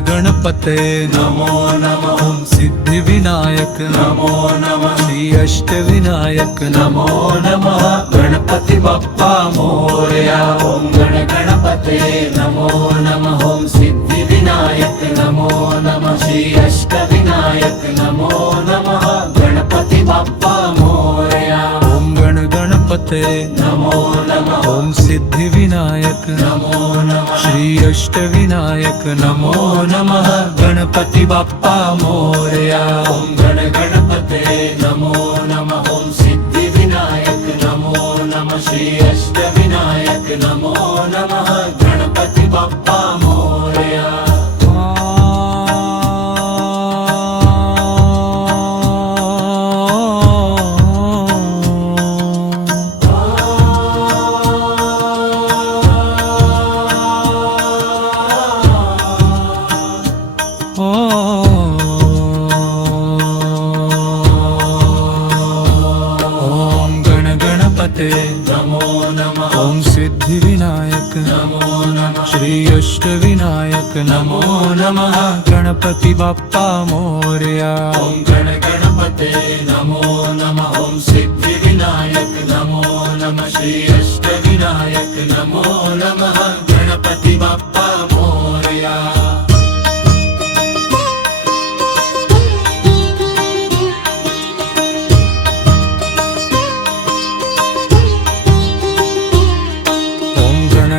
गणपते नमो नमः। ओम सिद्धि विनायक नमो नमः। श्री अष्ट विनायक नमो नमः। गणपति बप्पा मोरया। ओम गणपते नमो नमः। ओम सिद्धि विनायक नमो नमः। श्री अष्ट विनायक नमो नमः। गणपति बप्पा मोरया। ओम गणपते नमो नमः। ओम सिद्धि विनायक नमो नमः। श्री अष्ट विनायक नमो नमः। गणपति बप्पा मोरया। ओम गणपते नमो नमः। ओम सिद्धि विनायक नमो नमः। श्री अष्ट विनायक नमो नमः। गणपति बप्पा मोरया। नमो नमः। ओम सिद्धि विनायक नमो नमः। श्री अष्ट विनायक नमो नमः। गणपति बप्पा मोरया। ओम गणपते नमो नमः। ओम सिद्धि विनायक नमो नमः। श्री अष्ट विनायक नमो नमः। गणपति बप्पा मोरया।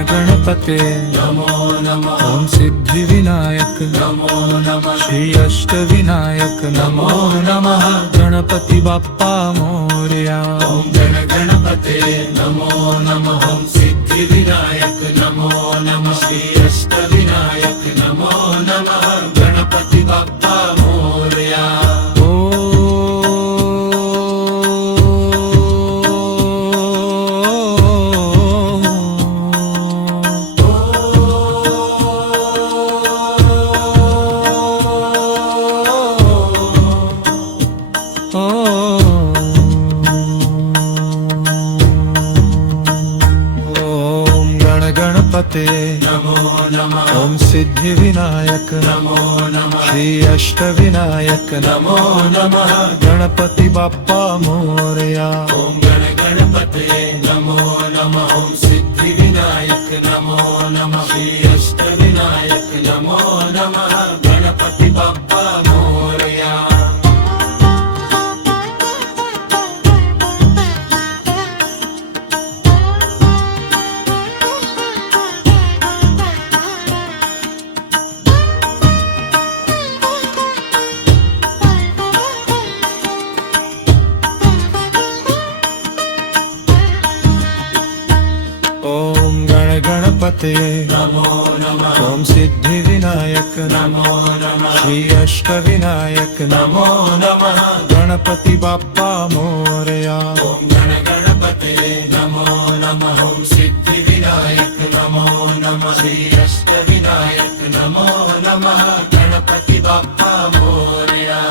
गणपते नमो नमः। ओम सिद्धि विनायक नमो नमः। श्री अष्ट विनायक नमो नमः। गणपति बप्पा मोरया। ओम गणपते नमो नमः। ओम सिद्धि विनायक नमो नमः। श्री अष्ट विनायक नमो नमः। गणपति बप्पा मोरया। गणपते नमो नमः। ओम सिद्धि विनायक नमो नमः। श्री अष्ट विनायक नमो नमः। गणपति बप्पा मोरया। ओम गणपते नमो नमः। ओम सिद्धि विनायक नमो नमः। श्री अष्ट विनायक नमो नमः। गणपति बप्पा मोरया। गणपते नमो नमः। ओम सिद्धि विनायक नमो नमः। श्री अष्ट विनायक नमो नमः। गणपति बप्पा मोरया। ओम गणपते नमो नमः। ओम सिद्धि विनायक नमो नमः। श्री अष्ट विनायक नमो नमः। गणपति बप्पा मोरया।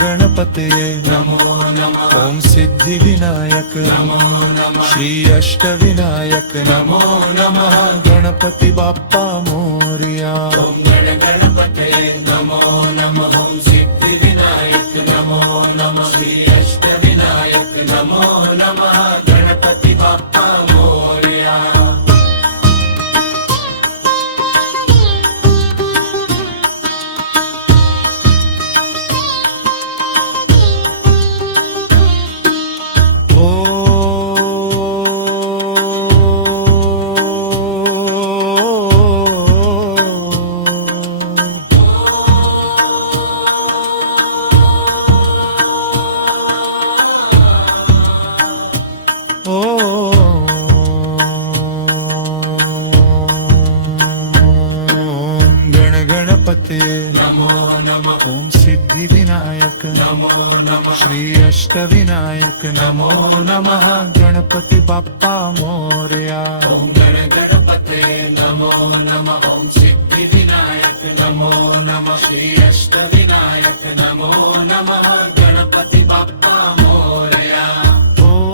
गणपते नमो नमः। ओम सिद्धि विनायक नमो नमः। श्री अष्ट विनायक नमो नमः। गणपति बप्पा मोरया। ओम गणपते नमो नमः। ओम सिद्धि विनायक नमो नमः। श्री अष्ट विनायक नमो नमः। गणपति बप्पा मोरया। श्री अष्टविनायक नमो नमः गणपती बाप्पा मोरया ओम गणपते नमो नमः ओम सिद्धिविनायक नमो नमः श्री अष्टविनायक नमो नमः गणपती बाप्पा मोरया ओम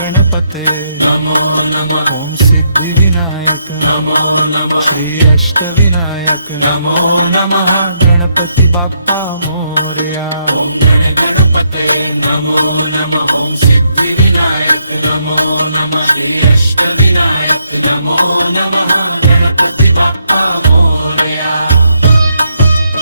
गणपते नमो नमः ओम सिद्धिविनायक नमो नमः श्री अष्टविनायक नमो नमः गणपति बाप्पा मोरया ओम गणपते नमो नमः ओम सिद्धिविनायक नमो नमः श्री अष्टविनायक नमो नमः गणपति बाप्पा मोरया ओम गणपते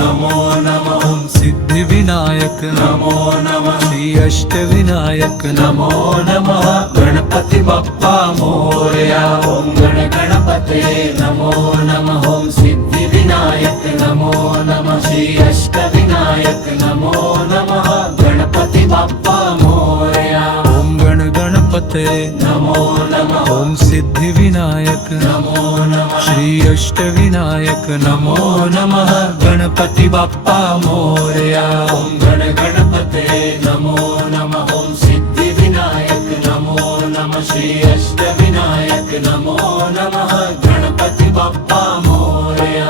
नमो नमः ओम सिद्धिविनायक नमो नमः श्री अष्टविनायक नमो नमः गणपति बाप्पा मोरया ओम गणपते नमो नमः ओम सिद्धिविनायक नमो नमः श्री अष्टविनायक नमो नमः गणपति बाप्पा मोरया ओम गणपते नमो नमः ओम सिद्धिविनायक नमो नमः श्री अष्टविनायक नमो नमः गणपति बाप्पा मोरया ओम गणपते नमो नमः ओम सिद्धिविनायक नमो नमः श्री अष्टविनायक नमो नमः गणपति बाप्पा मोरया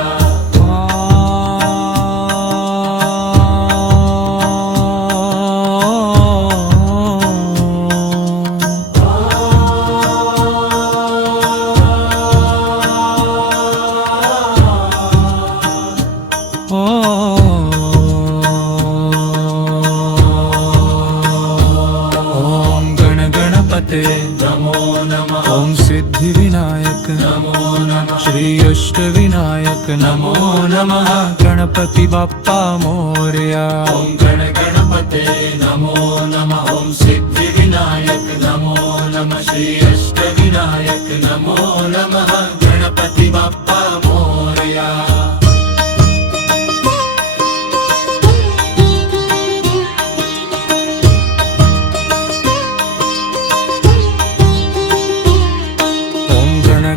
नमो नमः ओम सिद्धिविनायक नमो नमः श्री अष्टविनायक नमो नमः गणपति बाप्पा मोरया ओम गणपते नमो नमः ओम सिद्धिविनायक नमो नमः श्री अष्टविनायक नमो नमः गणपति बाप्पा मोरया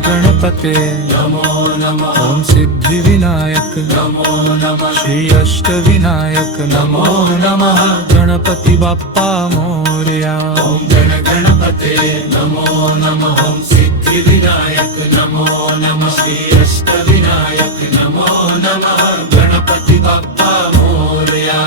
गणपते नमो नमः ओम सिद्धिविनायक नमो नमः श्री अष्टविनायक नमो नमः गणपति बाप्पा मोरया ओम गणपते नमो नमः ओम सिद्धिविनायक नमो नमः श्री अष्टविनायक नमो नमः गणपति बाप्पा मोरया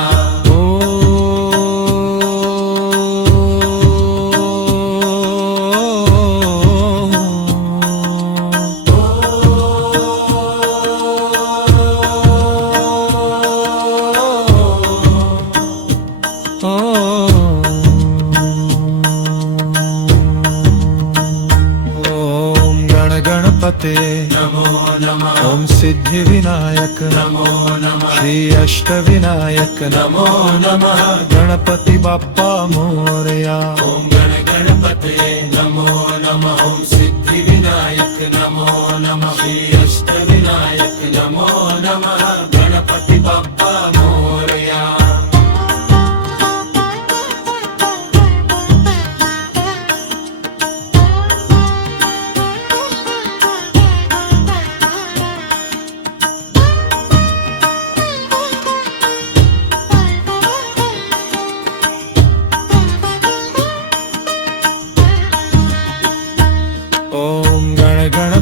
गणपते नमो नमः ओम सिद्धिविनायक नमो नमः श्री अष्टविनायक नमो नमः गणपति बाप्पा मोरया ओम गणपते नमो नमः ओम सिद्धिविनायक नमो नमः श्री अष्टविनायक नमो नमः गणपति बाप्पा मोरया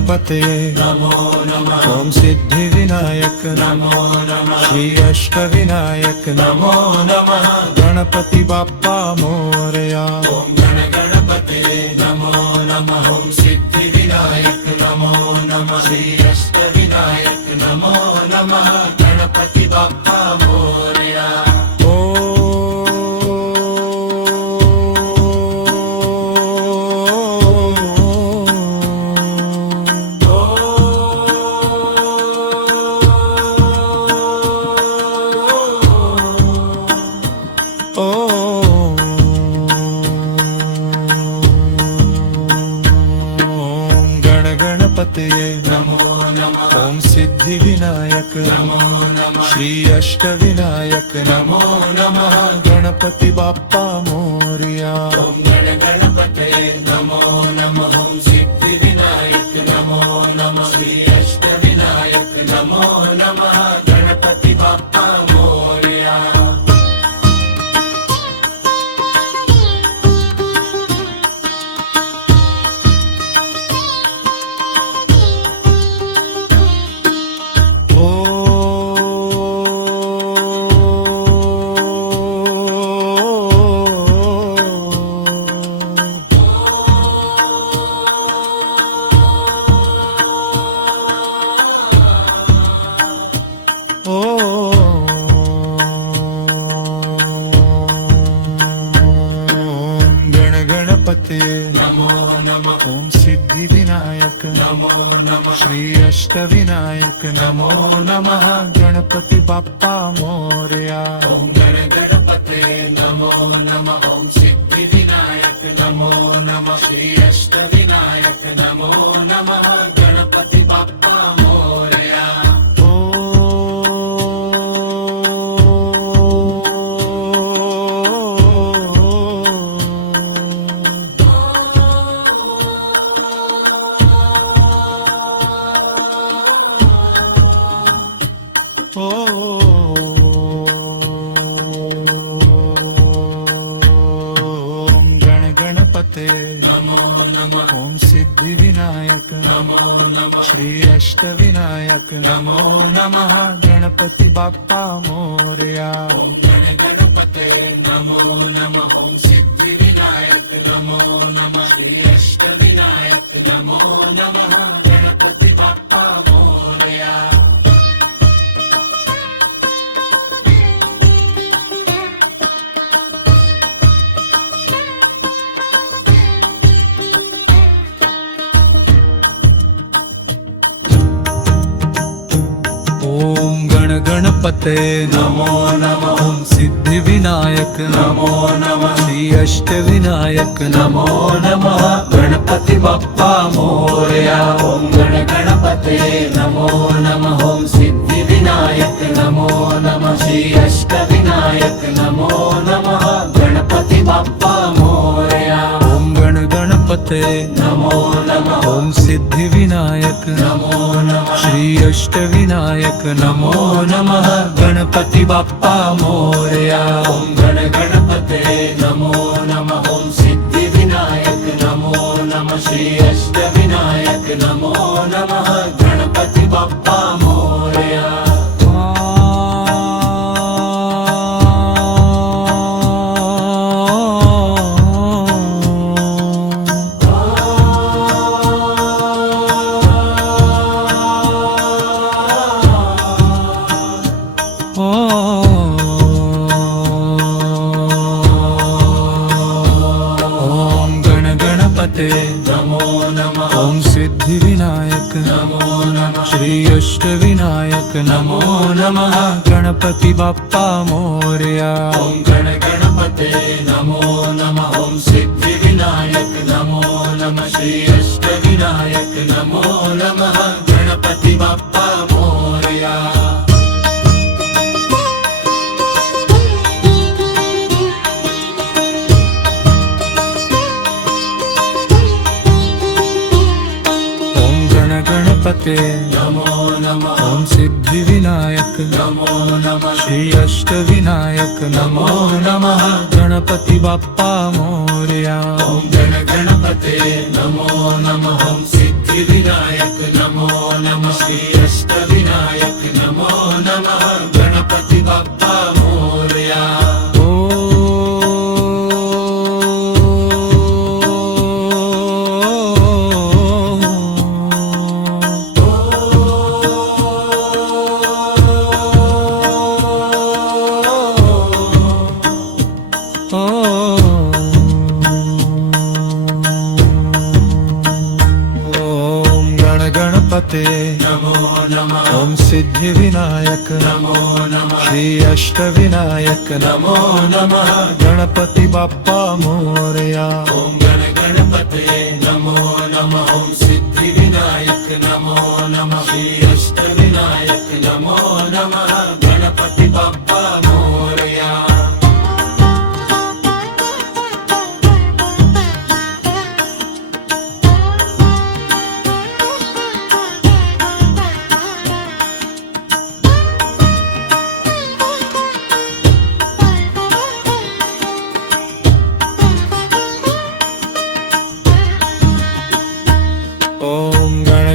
गणपते नमो नमः ओम सिद्धिविनायक नमो नमः श्री अष्टविनायक नमो नमः गणपति बाप्पा मोरया ओम गणपते नमो नमः ओम सिद्धिविनायक नमो नमः श्री अष्टविनायक नमो नमः गणपति बाप्पा मोरया गणपतये नमो नमः ओम सिद्धि विनायक नमो नमः श्री अष्टविनायक नमो नमः गणपति बाप्पा मोरया ओम गणपतये नमो नमः ओम सिद्धि विनायक नमो नमः श्री अष्टविनायक नमो नमः गणपति बाप्पा मोरया नमो नमः ओम सिद्धि विनायक नमो नमः श्री अष्टविनायक नमो नमः गणपति बाप्पा मोरया ओम गणपते नमो नमः ओम सिद्धि विनायक नमो नमः श्री अष्टविनायक नमो नमः गणपति बाप्पा मोरया नमो नमः ओम सिद्धि विनायक नमो नमः श्री अष्टविनायक नमो नमः गणपति बाप्पा मोरया ओम गणपते नमो नमः ओम सिद्धि विनायक नमो नमः श्री अष्टविनायक नमो नमः गणपति बाप्पा मोरया गणपते नमो नमः ओम सिद्धि विनायक नमो नमः श्री अष्टविनायक नमो नमः गणपति बाप्पा मोरया ओम गणपते नमो नमः ओम सिद्धि विनायक नमो नमः श्री अष्टविनायक नमो नमः गणपति बाप्पा मोरया ओम गणपते नमो नमः ओम सिद्धि विनायक नमो नमः श्री अष्टविनायक नमो नमः गणपति बाप्पा मोरया ओम गणपते नमो नमः ओम सिद्धि विनायक नमो नमः श्री अष्टविनायक नमो नमः गणपति बाप्पा मोरया नमो नमः ओम सिद्धि विनायक नमो नमः श्री अष्टविनायक नमो नमः गणपति बाप्पा मोरया ओम गणपते नमो नमः ओम सिद्धि विनायक नमो नमः श्री अष्टविनायक नमो नमः गणपति बाप्पा मोरया गणपते नमो नमः ओम सिद्धि विनायक नमो नमः श्री अष्टविनायक नमो नमः गणपति बाप्पा मोरया ओम गणपते नमो नमः ओम सिद्धि विनायक नमो नमः श्री अष्टविनायक नमो नमः गणपति बाप्पा मोरया गणपते नमो नमः ओम सिद्धि विनायक नमो नमः श्री अष्टविनायक नमो नमः गणपति बाप्पा मोरया ओम गणपते नमो नमः ओम सिद्धि विनायक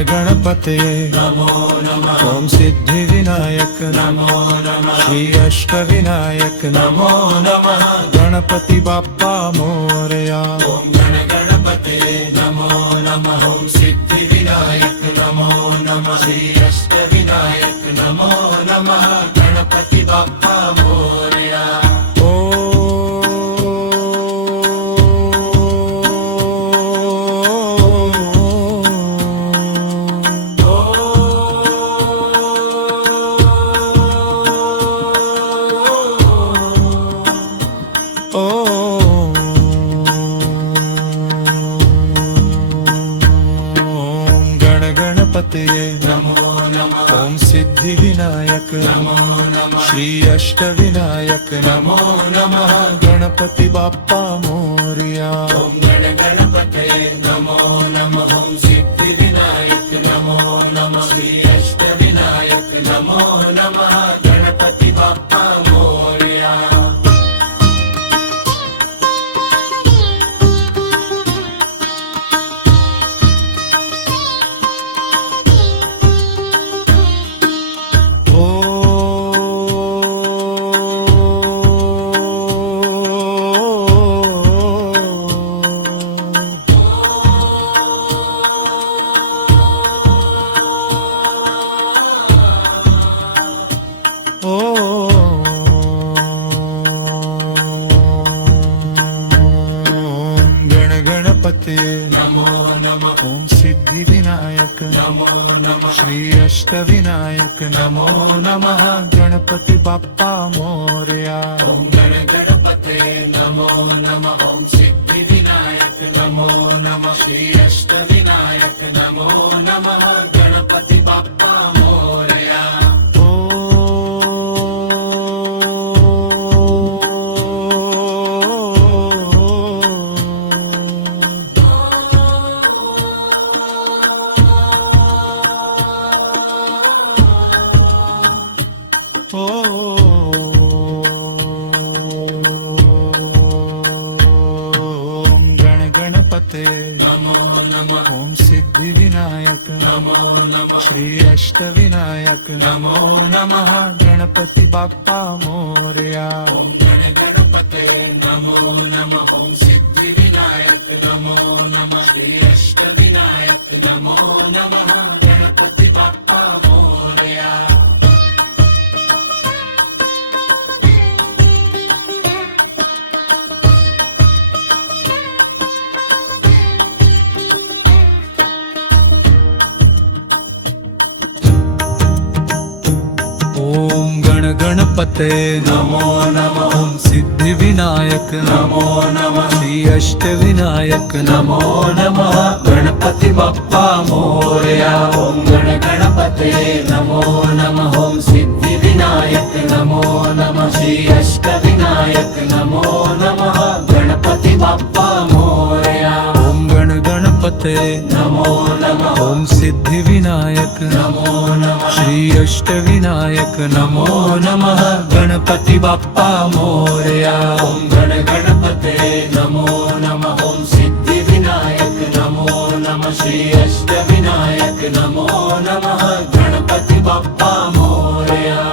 गणपते नमो नमः ओम सिद्धिविनायक नमो नमः श्री अष्टविनायक नमो नमः गणपति बाप्पा मोरया ओम गणपते नमो नमः ओम सिद्धिविनायक नमो नमः श्री अष्टविनायक नमो नमः गणपति बाप्पा मोरया गणपते नमो नमः ओम सिद्धिविनायक नमो नमः श्री अष्टविनायक नमो नमः गणपति बाप्पा मोरया ओम गणपते नमो नमः ओम सिद्धिविनायक नमो नमः श्री अष्टविनायक नमो नमः गणपति बाप्पा मोरया गणपते नमो नमः ओम सिद्धिविनायक नमो नमः श्री अष्टविनायक नमो नमः गणपति बाप्पा मोरया ओम गणपते नमो नमः ओम सिद्धिविनायक नमो नमः श्री अष्टविनायक नमो नमः गणपति बाप्पा मोरया गणपते नमो नमः ओम सिद्धिविनायक नमो नमः श्री अष्टविनायक नमो नमः गणपति बाप्पा मोरया ओम गणपते नमो नमः ओम सिद्धिविनायक नमो नमः श्री अष्टविनायक नमो नमः गणपति बाप्पा मोरया ओम गणपते नमो नमः ओम सिद्धिविनायक नमो नमः श्री अष्टविनायक नमो नमः गणपति बाप्पा मोरया ओम गणपते नमो नमः ओम सिद्धिविनायक नमो नमः श्री अष्टविनायक नमो नमः गणपति बाप्पा मोरया ओम गणपते नमो नमः ओम सिद्धिविनायक नमो नमः श्री अष्टविनायक नमो नमः गणपति बाप्पा मोरया ओम गणपते नमो नमः ओम सिद्धिविनायक नमो नमः श्री अष्टविनायक नमो नमः गणपति बाप्पा मोरया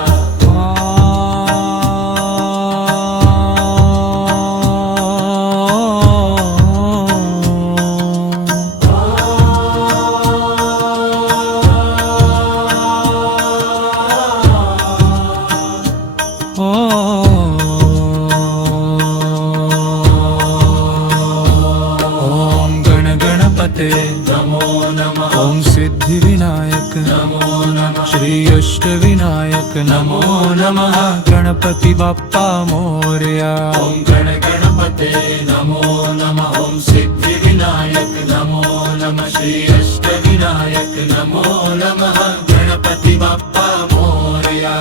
नमो नमः ओम सिद्धिविनायक नमो नमः श्री अष्टविनायक नमो नमः गणपति बाप्पा मोरया ओम गणपते नमो नमः ओम सिद्धिविनायक नमो नमः श्री अष्टविनायक नमो नमः गणपति बाप्पा मोरया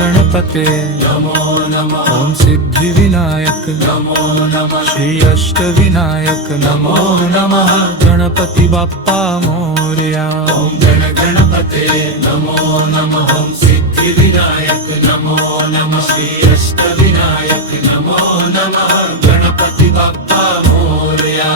गणपते नमो नमः ओम सिद्धिविनायक नमो नमः श्री अष्टविनायक नमो नमः गणपति बाप्पा मोरया ओम गणपते नमो नमः ओम सिद्धि सिद्धिविनायक नमो नमः श्री अष्टविनायक नमो नमः गणपती बाप्पा मोरया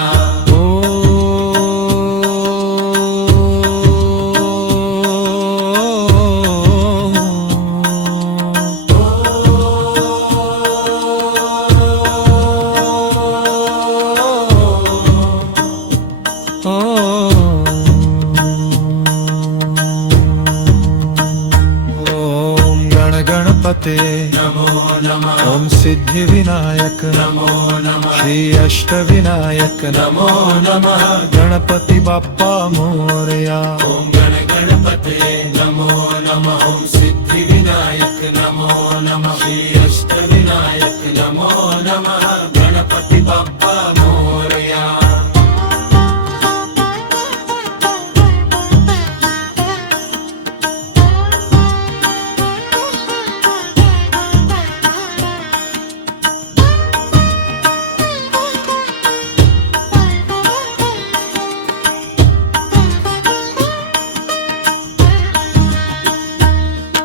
गणपते नमो नमः ओम सिद्धिविनायक नमो नमः श्री अष्टविनायक नमो नमः गणपति बाप्पा मोरया ओम गणपते नमो नमः ओम सिद्धिविनायक नमो नमः श्री अष्टविनायक नमो नमः गणपती बाप्पा मोरया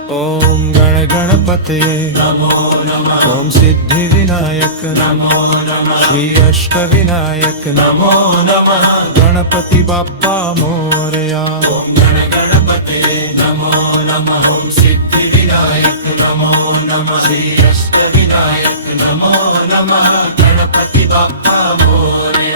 ओम गणपते नमो नमः ओम सिद्धिविनायक नमो नमः श्री अष्टविनायक नमो नमः गणपति बाप्पा मोरया ओम गणपते नमो नमः ओम सिद्धिविनायक नमो नमः श्री अष्टविनायक नमो नमः गणपती बाप्पा मोरया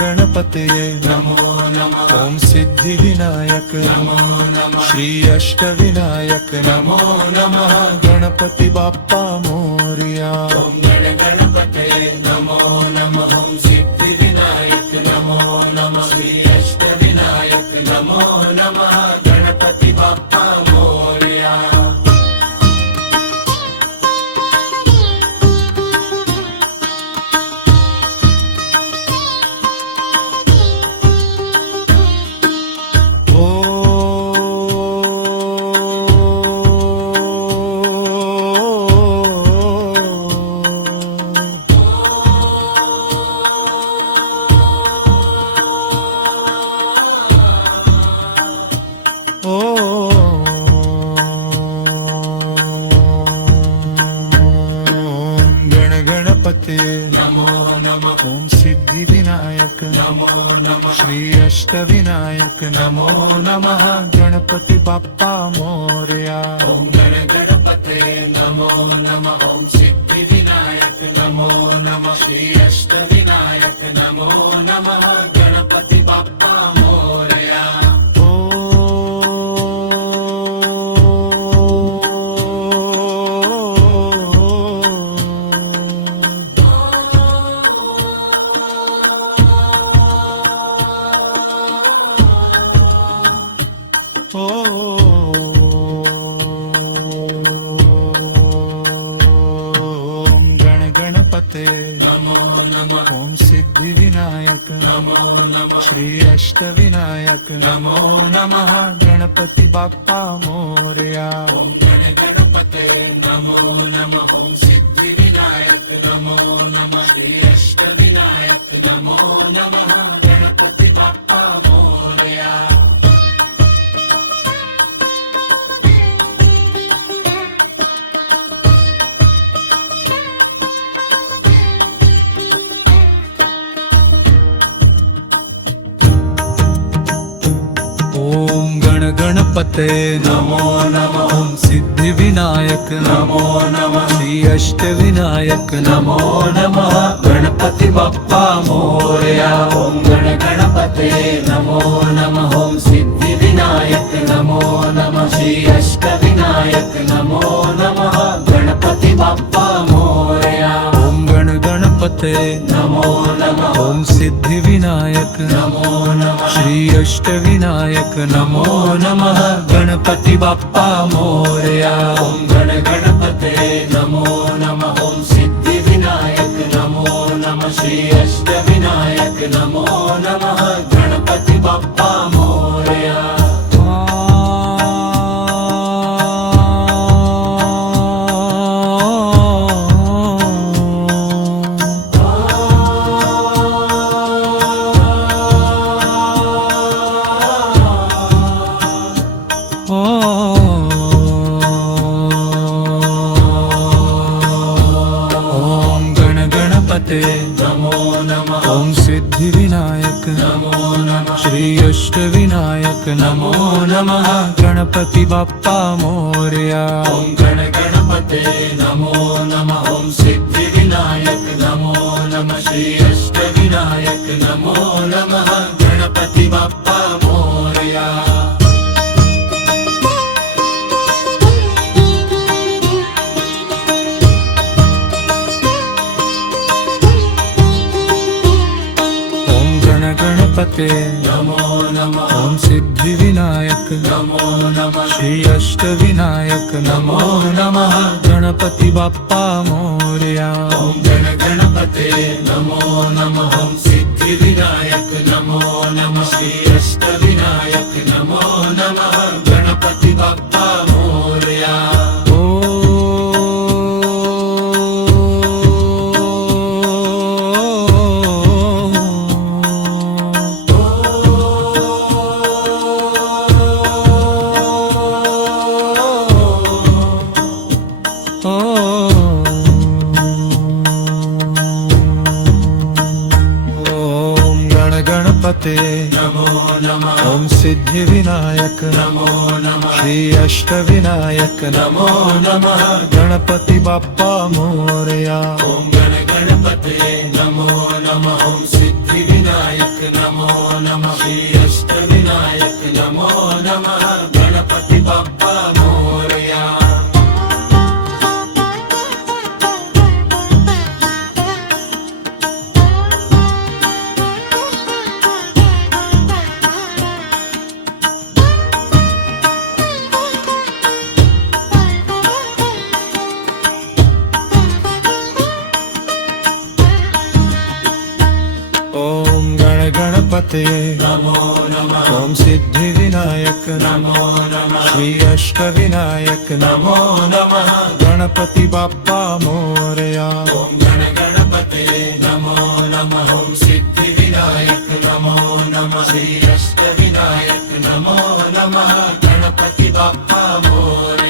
गणपते नमो नमः ओम सिद्धिविनायक नमो नमः श्री अष्टविनायक नमो नमः गणपति बाप्पा मोरया ओम गणपते नमो नमः ओम सिद्धिविनायक नमो नमः श्री अष्टविनायक नमो नमः गणपती बाप्पा मोरया गणपते नमो नमः ओम सिद्धिविनायक नमो नमः श्री अष्टविनायक नमो नमः गणपति बाप्पा मोरया ओम गणपते नमो नमः ओम सिद्धिविनायक नमो नमः श्री अष्टविनायक नमो नमः गणपती बाप्पा मोरया गणपते नमो नमः ओम सिद्धिविनायक नमो नमः श्री अष्टविनायक नमो नमः गणपति बाप्पा मोरया ओम गणपते नमो नमः ओम सिद्धिविनायक नमो नमः श्री अष्टविनायक नमो नमः गणपती बाप्पा मोरया ओम गणपते नमो नमः ओम सिद्धिविनायक नमो नमः श्री अष्टविनायक नमो नमः गणपती बाप्पा मोरया ओम गणपते नमो नमः ओम सिद्धिविनायक नमो नमः श्री अष्टविनायक नमो नमः गणपती बाप्पा मोरया ओम गणपते नमो नमः ओम सिद्धिविनायक नमो नमः श्री अष्टविनायक नमो नमः गणपति बाप्पा मोरया ओम गणपते नमो नमः ओम सिद्धिविनायक नमो नमः श्री अष्टविनायक सिद्धिविनायक नमो नमः श्री अष्टविनायक नमो नमः गणपती बाप्पा मोरया ॐ गण गणपते नमो नमः ॐ सिद्धिविनायक नमो नमः श्री अष्टविनायक नमो नमः गणपति बाप्पा मोरया ओम गण गणपते नमो नमः ओम सिद्धिविनायक नमो नमः श्री अष्टविनायक नमो नमः गणपती बाप्पा मोरया ॐ गण गणपते नमो नमः ॐ सिद्धिविनायक नमो नमः श्री अष्टविनायक नमो नमः गणपति बाप्पा मोरया ओम गण गणपते नमो नमः ओम सिद्धिविनायक नमो नमः श्री अष्टविनायक नमो नमः गणपती बाप्पा मोरया ॐ गण गणपते नमो नमः ॐ सिद्धिविनायक नमो नमः श्री अष्टविनायक नमो नमः गणपति बाप्पा मोरया ओम गण गणपते नमो नमः ओम सिद्धिविनायक नमो नमः श्री अष्टविनायक नमो नमः गणपती बाप्पा मोरया ॐ गण गणपते नमो नमः ॐ सिद्धिविनायक नमो नमः श्री अष्टविनायक नमो नमः गणपति बाप्पा मोरया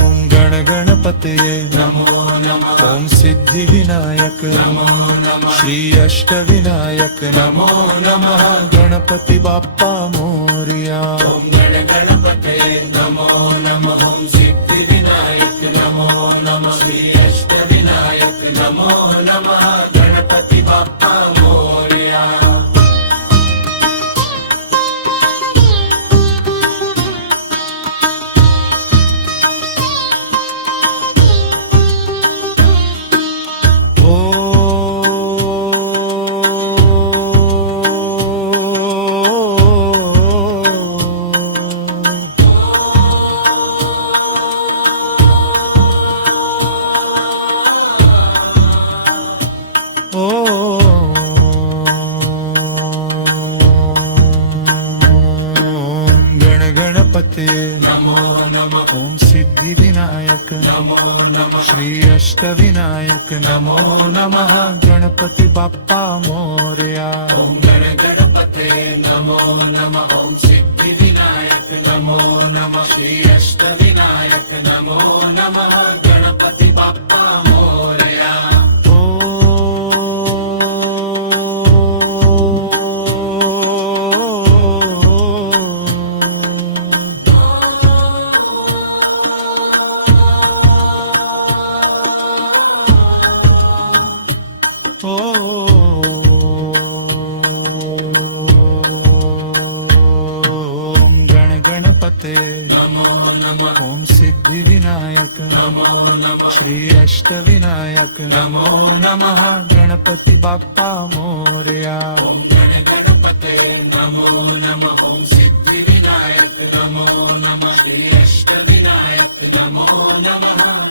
ओम गण गणपते नमो नमः ओम सिद्धिविनायक नमो नमः श्री अष्टविनायक नमो नमः गणपती बाप्पा मोरया ॐ गण गणपते नमो नमः ॐ सिद्धिविनायक नमो नमः श्री अष्टविनायक नमो नमः गणपति बाप्पा मोरया ओम गण गणपते नमो नमः ओम सिद्धिविनायक नमो नमः श्री अष्टविनायक नमो नमः गणपती बाप्पा मोरया ॐ गण गणपते नमो नमः ॐ सिद्धिविनायक नमो नमः श्री अष्टविनायक नमो नमः गणपति बाप्पा मोरया ओम गण गणपते नमो नमः ओम सिद्धिविनायक नमो नमः श्री अष्टविनायक नमो नमः गणपती बाप्पा मोरया ॐ गण गणपते नमो नमः ॐ सिद्धिविनायक नमो नमः श्री अष्टविनायक नमो नमः